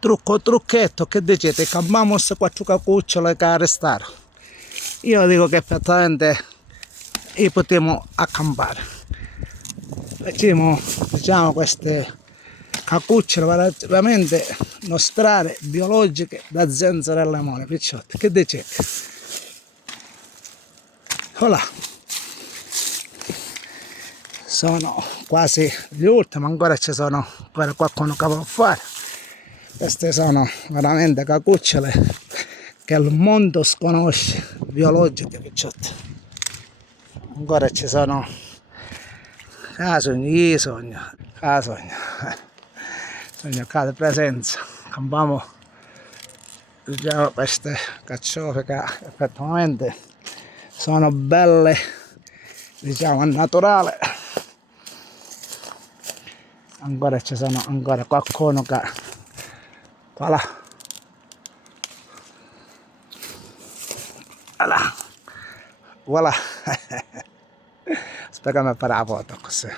trucchetto, che dicete? Cambiamo queste 4 cacucciole che restarono. Io dico che effettivamente potremmo accampare. Facciamo, diciamo, queste cacucciole veramente nostrane, biologiche, da zenzero e limone, picciotti. Che dicete? Voilà. Sono quasi gli ultimi, ancora ci sono ancora qualcuno che può fare. Queste sono veramente cacucciole che il mondo sconosce, biologiche, picciotti. Ancora ci sono sogno, casa presenza. Cambiamo, diciamo, queste carciofe che effettivamente sono belle, diciamo, naturali. Ancora ci sono ancora qualcuno che voilà. Voilà. Aspetta che mi farà la foto così.